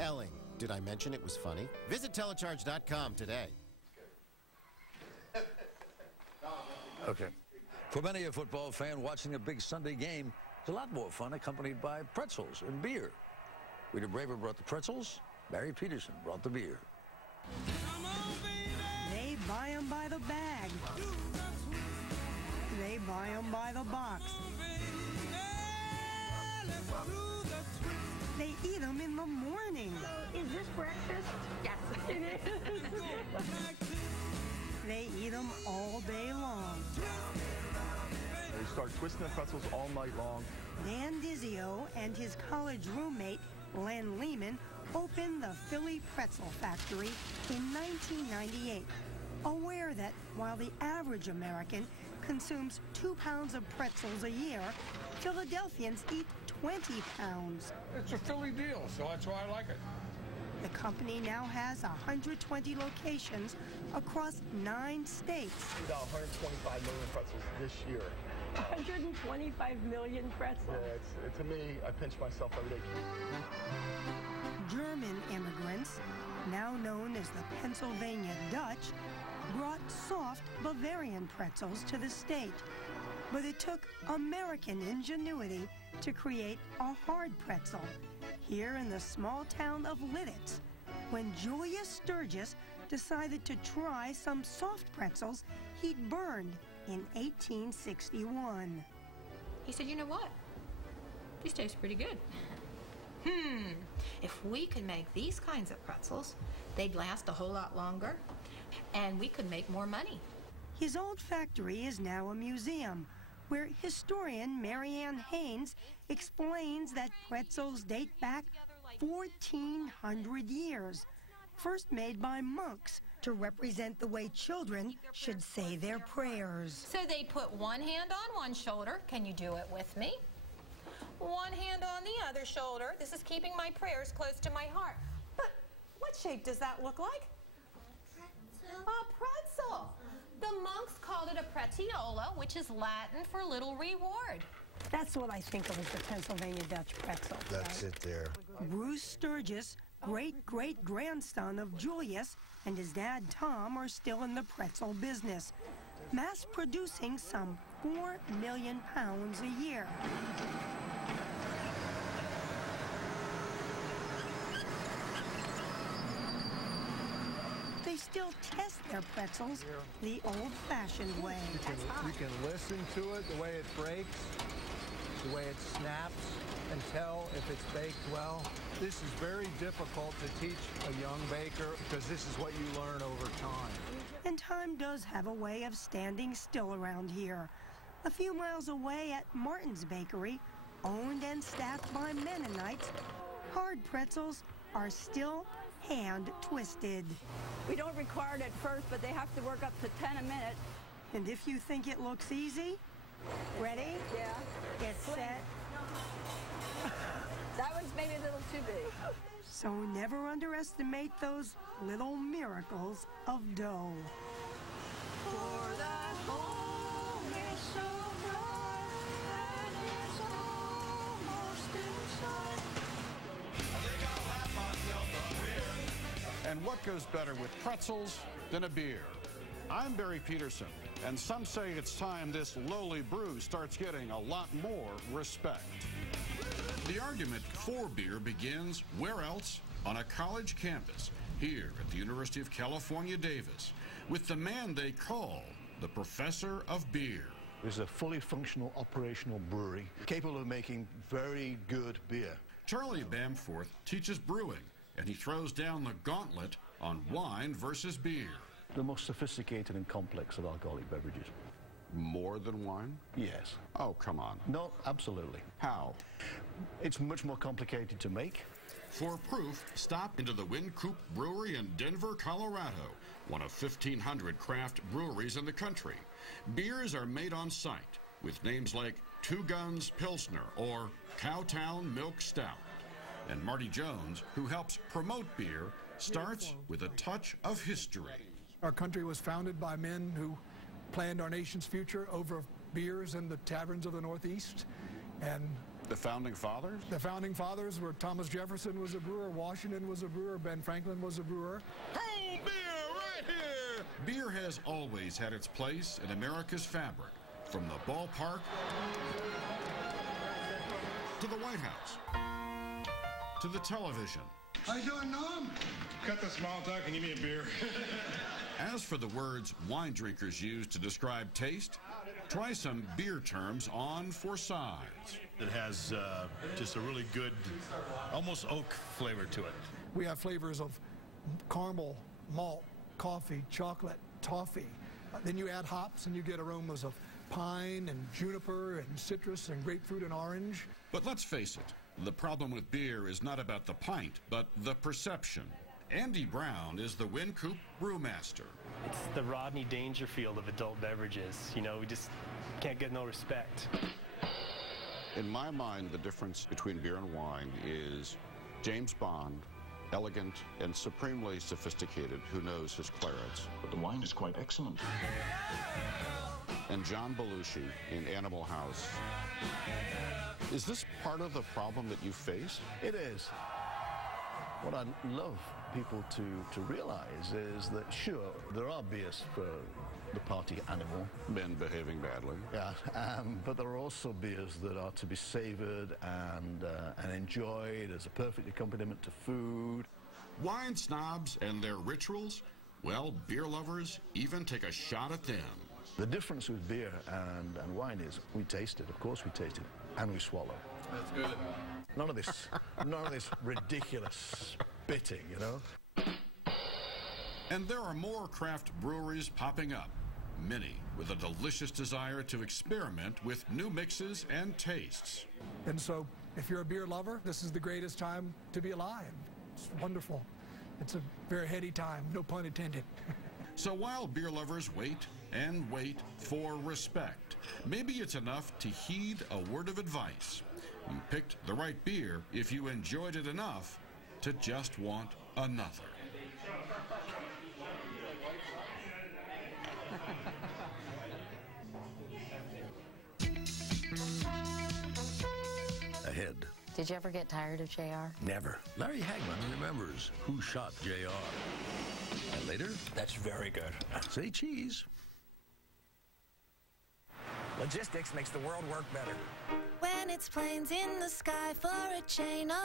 Elling, did I mention it was funny? Visit telecharge.com today. Okay. For many a football fan, watching a big Sunday game is a lot more fun accompanied by pretzels and beer. Rita Braver brought the pretzels. Barry Peterson brought the beer. They buy them by the bag. They buy them by the box. They eat them in the morning. Is this breakfast? Yes, it is. They eat them all day long. We start twisting the pretzels all night long. Dan Dizio and his college roommate, Len Lehman, opened the Philly Pretzel Factory in 1998, aware that while the average American consumes 2 pounds of pretzels a year, Philadelphians eat 20 pounds. It's a Philly deal, so that's why I like it. The company now has 120 locations across 9 states. We got 125 million pretzels this year. 125 million pretzels. Yeah, to me, I pinch myself every day. German immigrants, now known as the Pennsylvania Dutch, brought soft Bavarian pretzels to the state. But it took American ingenuity to create a hard pretzel here in the small town of Lidditz, when Julius Sturgis decided to try some soft pretzels he'd burned in 1861. He said, you know what? These taste pretty good. If we could make these kinds of pretzels, they'd last a whole lot longer, and we could make more money. His old factory is now a museum, where historian Marianne Haynes explains that pretzels date back 1,400 years, first made by monks to represent the way children should say their prayers. So they put one hand on one shoulder. Can you do it with me? One hand on the other shoulder. This is keeping my prayers close to my heart. But what shape does that look like? A pretzel. The monks called it a prezziola, which is Latin for little reward. That's what I think of as the Pennsylvania Dutch pretzel. That's it there. Bruce Sturgis, great-great-grandson of Julius, and his dad Tom are still in the pretzel business, mass-producing some 4 million pounds a year. They still test their pretzels the old-fashioned way. You can listen to it, the way it breaks, the way it snaps, and tell if it's baked well. This is very difficult to teach a young baker because this is what you learn over time. And time does have a way of standing still around here. A few miles away at Martin's Bakery, owned and staffed by Mennonites, hard pretzels are still hand-twisted. We don't require it at first, but they have to work up to 10 a minute. And if you think it looks easy, ready? Yeah. Get set. That one's maybe a little too big. So never underestimate those little miracles of dough. For that home is so bright, and it's almost inside. And what goes better with pretzels than a beer? I'm Barry Peterson, and some say it's time this lowly brew starts getting a lot more respect. The argument for beer begins where else? On a college campus, here at the University of California, Davis, with the man they call the Professor of Beer. This is a fully functional operational brewery capable of making very good beer. Charlie Bamforth teaches brewing, and he throws down the gauntlet on wine versus beer. The most sophisticated and complex of alcoholic beverages. More than wine? Yes. Oh, come on. No, absolutely. How? It's much more complicated to make. For proof, stop into the Wind Coop Brewery in Denver, Colorado, one of 1,500 craft breweries in the country. Beers are made on site with names like Two Guns Pilsner or Cowtown Milk Stout. And Marty Jones, who helps promote beer, starts with a touch of history. Our country was founded by men who planned our nation's future over beers in the taverns of the Northeast. And The Founding Fathers? The Founding Fathers were Thomas Jefferson was a brewer, Washington was a brewer, Ben Franklin was a brewer. Hold beer right here! Beer has always had its place in America's fabric, from the ballpark to the White House to the television. How you doing, Norm? Cut the small talk and give me a beer. As for the words wine drinkers use to describe taste, try some beer terms on for size. It has just a really good, almost oak flavor to it. We have flavors of caramel, malt, coffee, chocolate, toffee. Then you add hops and you get aromas of pine and juniper and citrus and grapefruit and orange. But let's face it, the problem with beer is not about the pint, but the perception. Andy Brown is the Wynkoop brewmaster. It's the Rodney Dangerfield of adult beverages. You know, we just can't get no respect. In my mind, the difference between beer and wine is James Bond, elegant and supremely sophisticated, who knows his clarets. But the wine is quite excellent. And John Belushi in Animal House. Is this part of the problem that you face? It is. What I'd love people to realize is that, sure, there are beers for the party animal. Men behaving badly. Yeah, but there are also beers that are to be savored and enjoyed as a perfect accompaniment to food. Wine snobs and their rituals? Well, beer lovers even take a shot at them. The difference with beer and wine is we taste it, of course we taste it, and we swallow. That's good. None of this ridiculous spitting, you know? And there are more craft breweries popping up, many with a delicious desire to experiment with new mixes and tastes. And so if you're a beer lover, this is the greatest time to be alive. It's wonderful. It's a very heady time, no pun intended. So while beer lovers wait and wait for respect, maybe it's enough to heed a word of advice. You picked the right beer if you enjoyed it enough to just want another. Ahead. Did you ever get tired of JR? Never. Larry Hagman remembers Who Shot JR. And later, that's very good. Say cheese. Logistics makes the world work better. When it's planes in the sky for a chain of